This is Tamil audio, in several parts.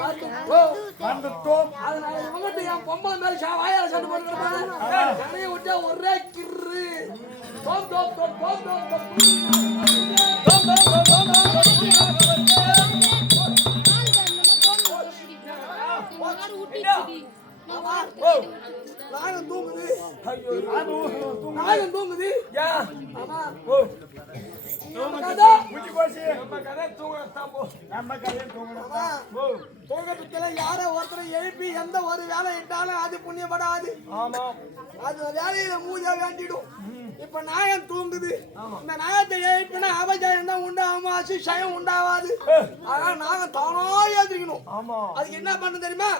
வந்துட்டோம். அதனால இவங்கிட்ட என் பொம்பளை மேல வாயால சட்டு போட்டு கடையை விட்டா ஒரே கிரு தோம் தோம் தோம் தோம் தோம் தோம் நாகம் தூங்குது. நாகம் தூங்குது. ஆமா யாரோ ஒருத்தர் எழுப்பி எந்த ஒரு வேலை இட்டாலும் அது புண்ணியப்படாது. அது வேலையில மூஜா வேண்டிடும். இப்ப நாயம் தூங்குது. இந்த நாயத்தை எழுப்பினா அபஜயம் தான் உண்டாகுமா, சிஷயம் உண்டாவாது. ஆனா நாகம் தானா ஏந்திக்கணும். அதுக்கு என்ன பண்ண தெரியுமா?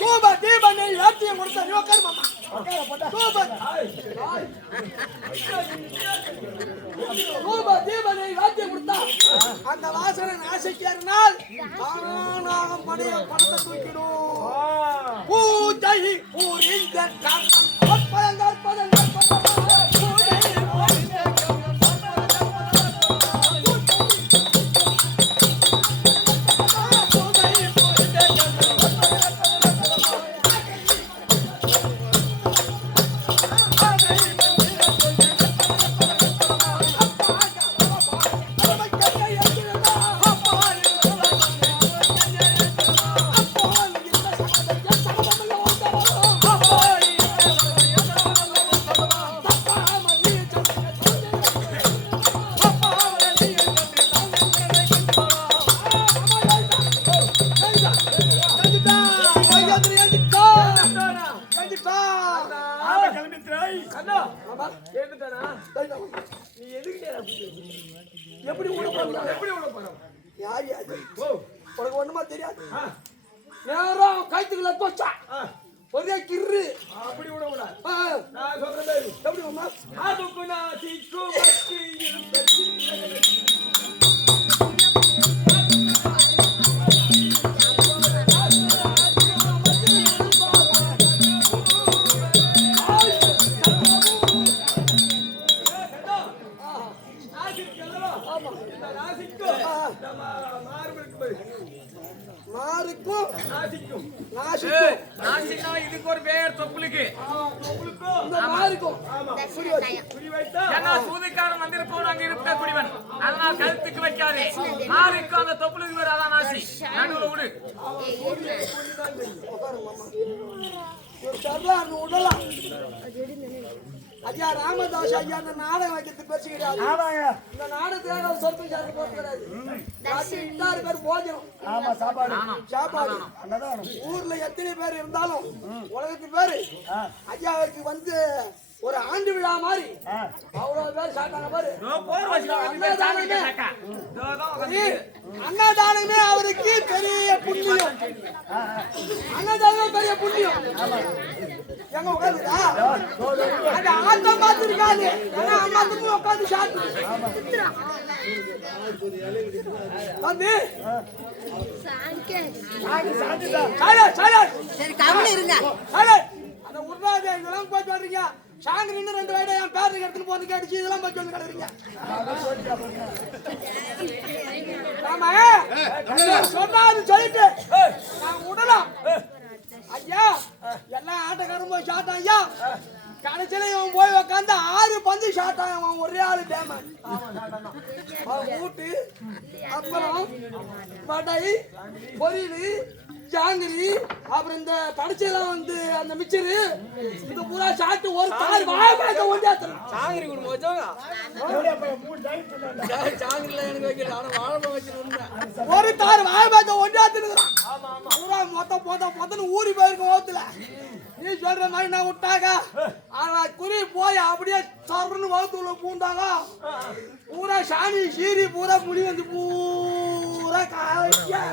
தூப தீபனை ஏற்றியம் கொடுத்த யோகர் மாமா தூப தீபனை ஏற்றியம் கொடுத்தா அந்த வாசனை நாசிக்கிறனால் நாகம் படைய படத்தை தூக்கிடும். பூஜை பூரிந்த பதங்கள் பதங்கள் எப்படி உனக்கு ஒண்ணுமா தெரியாது. நேரம் கைத்துக்குள்ள தோச்சா ஒரே கிரு அப்படி விட கூடாது. நான் சொல்றேன் எப்படி அதுக்கு நான் இதுக்கு ஒரு பேர் தொப்புளுக்கு சூதுக்காரன் வந்திருப்போம் அங்க இருக்க குடிவன் அதனால கழுத்துக்கு வைக்காது மாறிக்கும் அந்த தொப்புளுக்கு பேர் அதான் நாசி நடுவுல விடு விடலாம். ஐயா ராமதாஸ் ஐயா இந்த நாடகம் வைக்கிறதுக்கு பேசுகிறாரு. இந்த நாடகத்துக்காக சொத்து சாப்பிட்டு போட்டுக்கிறாரு. பேர் போஜனம் சாப்பாடு ஊர்ல எத்தனை பேர் இருந்தாலும் உலகத்து பேரு ஐயாவுக்கு வந்து ஒரு ஆண்டு விழா மாதிரி அவ்வளவு பேர் சாப்பிட்டாங்க பாரு. அன்னதானமே அவருக்கு பெரிய புண்ணியம். அன்னதானமே பெரிய புண்ணியம். எங்க உட்காந்துதா அந்த ஆட்டம் பார்த்துருக்காது. ஏன்னா அம்மாத்துக்கும் உட்காந்து சாப்பிட்டு தம்பி அந்த உருளாத இதெல்லாம் போய் சொல்றீங்க. சாயந்தரம் இன்னும் 2 வயடா என் பேருக்கு எடுத்துன்னு போது கேட்டுச்சு. இதெல்லாம் போய் சொல்லி கிடக்குறீங்க. ஆமா சொன்னாரு சொல்லிட்டு நான் விடலாம். ஐயா எல்லாம் ஆட்டக்காரன் போய் சாட்டான். ஐயா கடைசியில இவன் போய் உக்காந்து 6 பந்து சாட்டான். அவன் ஒரே ஆளு டேமன் மூட்டு அப்புறம் வடை பொரியல் ஜாங்கிரி அப்புறம் இந்த படைச்செல்லாம் வந்து அந்த மிச்சரு இந்த பூரா சாப்பிட்டு ஒரு தார் வாய்ப்பாக்க ஒண்டியாத்தணும். ஜாங்கிரி குடும்பம் வச்சவங்க ஜாங்கிரில எனக்கு வைக்கல. ஆனா வாழைப்பழம் வச்சிருந்தேன். ஒரு தார் வாய்ப்பாக்க ஒண்டியாத்துனுக்குறான். பூரா மொத்தன்னு ஊறி போயிருக்கும் ஓத்துல. நீ சொல்ற மாதிரி நான் விட்டாங்க. ஆனா குறி போய் அப்படியே சர்ன்னு வகுத்துல பூந்தாங்க. பூரா சாணி சீரி பூரா முடி வந்து பூரா காய்ச்சியா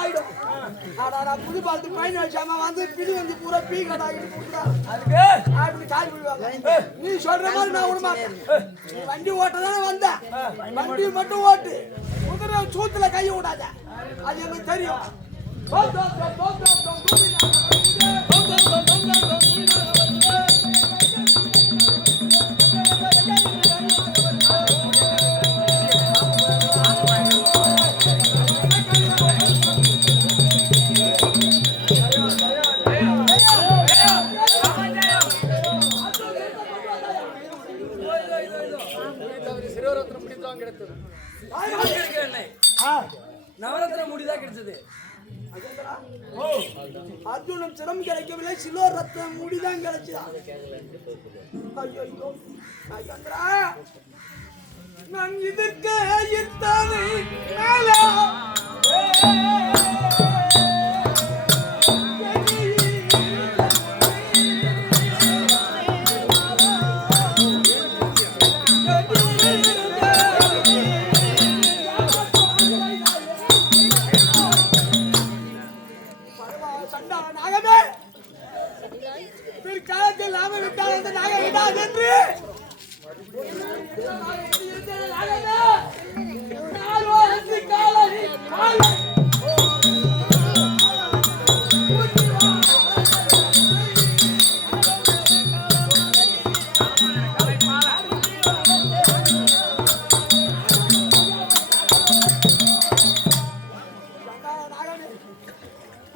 ஆயிடும். புது பார்த்து பயன் வச்சாம வந்து பிடி வந்து பூரா பீகட் ஆகிடும். நீ சொல்ற மாதிரி நான் விட மாட்டேன். வண்டி ஓட்டதானே வந்த வண்டி மட்டும் ஓட்டு. குதிரை சூத்துல கை விடாத. அது எனக்கு தெரியும். வரலாம் கிடைத்தது. கிடைக்கவில்லை. நவரத்ன முடிதான் கிடைச்சது. அர்ஜுனன் சிரம் கிடைக்கவில்லை, சிலோர் ரத்னம் முடிதான் கிடைச்சதா? ஐயோ ஐயந்திரா, நான் இதற்கு இத்தனை மேலா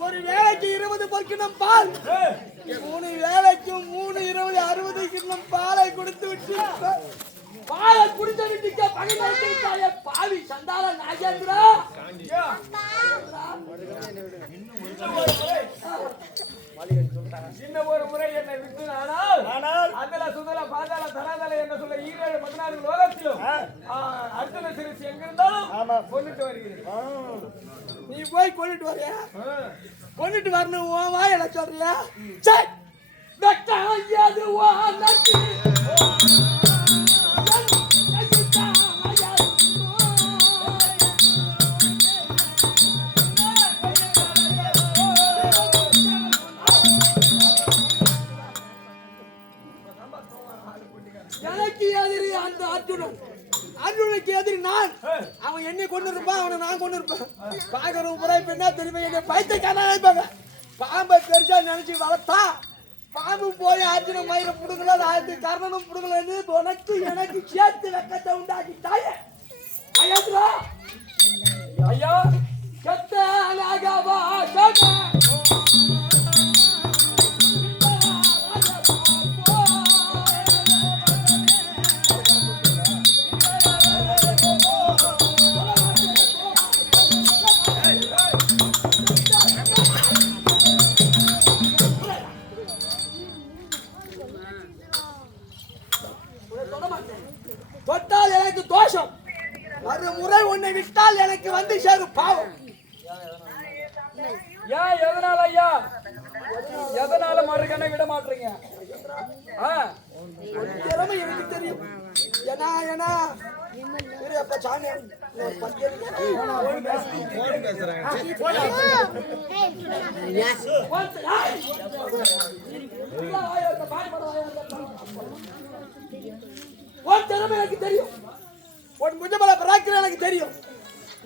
ஒரு வேலைக்கு 20 பொற்கிணம் பால், 3 வேலைக்கும் 3 20 60 கிண்ணம் பாலை கொடுத்து விட்டு பாலை குடித்த விட்டுக்க பகை நடத்தி விட்டாயே பாவி சண்டால நாகேந்திரா. சின்ன ஒரு முறை என்னை விட்டு ஆனால் அந்தல சுதல பாதாள தராதல என்ன சொல்ல 17 லோகத்திலும் அர்ஜுன சிறுசி எங்கிருந்தாலும் கொண்டுட்டு வருகிறேன். நீ போய் கொண்டுட்டு வரியா? கொண்டுட்டு வரணும் உன் வாயில சொல்றியா? சரி வெட்டாது வானக்கு எனக்கு எதிரி அந்த அர்ஜுனன், அர்ஜுனுக்கு எதிரி நான். அவன் என்னை கொண்டு இருப்பான், அவனை நான் கொண்டு இருப்பேன். பாக்குற முறை என்ன தெரியுமா, என்னை பைத்தியக்காரனா நினைப்பாங்க. பாம்பை பெருசா நினைச்சு வளர்த்தா பாம்பு போய் அர்ஜுனன் மயிரை புடுங்கல, அது கர்ணனும் புடுங்கலன்னு உனக்கு எனக்கு சேர்த்து வெக்கத்தை உண்டாக்கிட்டாயே. ஐயா ஐயா கத்த அழகவா சொன்ன தொட்டால் எனக்கு தோஷம், மறுமுறை உன்னை விட்டால் எனக்கு வந்து சேரும் பாவம். ஏன் எதனால ஐயா, எதனால மறுகண்ணை விட மாட்டீங்க? திறமை எனக்கு தெரியும். ஏன்னா ஏன்னா அப்ப சாமி திறமை எனக்கு தெரியும். உன் முஜமல பராக்கிரம் எனக்கு தெரியும்.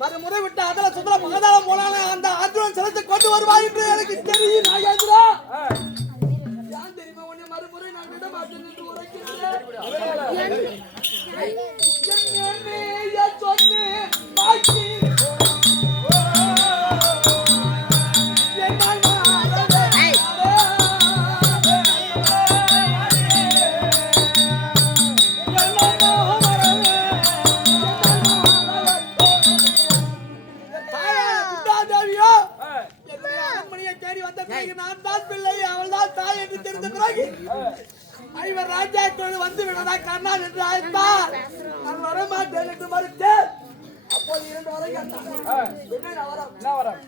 மறுமுறை விட்டு அதல சுந்தர மகதாளம் போனாலும் அந்த அர்ஜுனன் சிலத்தை கொண்டு வருவாய் என்று எனக்கு தெரியும். நாகேந்திரா யான் தெரியுமா, உன்னை மறுமுறை நான் விட மாட்டேன் என்று உரைக்கிறேன். நான் தான் பிள்ளை, அவள் தான் தாய் என்று தெரிந்த பிறகு ஐவர் ராஜாக்கள் வந்து விடதா கண்ணா என்று அழைத்தார். நான் வரமாட்டேன் என்று மறுத்தேன். அப்போது 2 வரை கேட்டார். என்ன வரம்?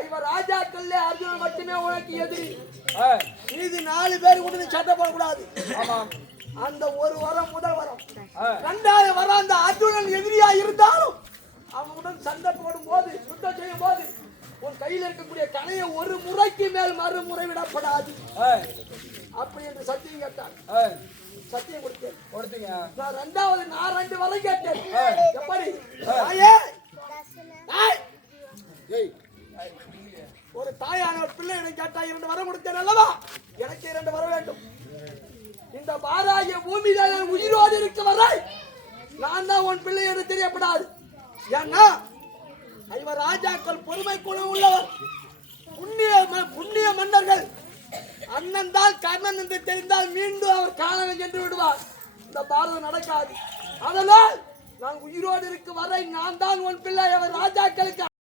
ஐவர் ராஜாக்கள் அர்ஜுனன் மட்டுமே உனக்கு எதிரி. மீது 4 பேர் உடனே சட்டை போடக்கூடாது. அந்த ஒரு வரம் முதல் வரம். 2வது வரம், அந்த அர்ஜுனன் எதிரியா இருந்தாலும் அவனுடன் சண்டை போடும் போது, சுத்தம் செய்யும் போது உன் கையில் இருக்கக்கூடிய கணையை ஒரு முறைக்கு மேல் மறுமுறை விடப்படாது அப்படி என்று சத்தியம் கேட்டார். சத்தியம் கொடுத்தீங்க. நான் 2 வரை கேட்டேன். எப்படி? ஒரு தாயான பிள்ளை எனக்கு கேட்டா 2 வரம் கொடுத்தேன் அல்லவா? எனக்கு 2 வர வேண்டும். இந்த பாராகிய பூமியில உயிரோடு இருக்க வரை நான் தான் உன் பிள்ளை என்று தெரியப்படாது. ஏன்னா ஐவர் ராஜாக்கள் பொறுமை குணம் உள்ளவர், புண்ணிய மன்னர்கள். அண்ணன் தான் கர்ணன் என்று தெரிந்தால் மீண்டும் அவர் காணவன் என்று விடுவார். இந்த பாரதம் நடக்காது. அதனால் நான் உயிரோடு இருக்க வரை நான் தான் உன் பிள்ளை அவர் ராஜாக்களுக்கு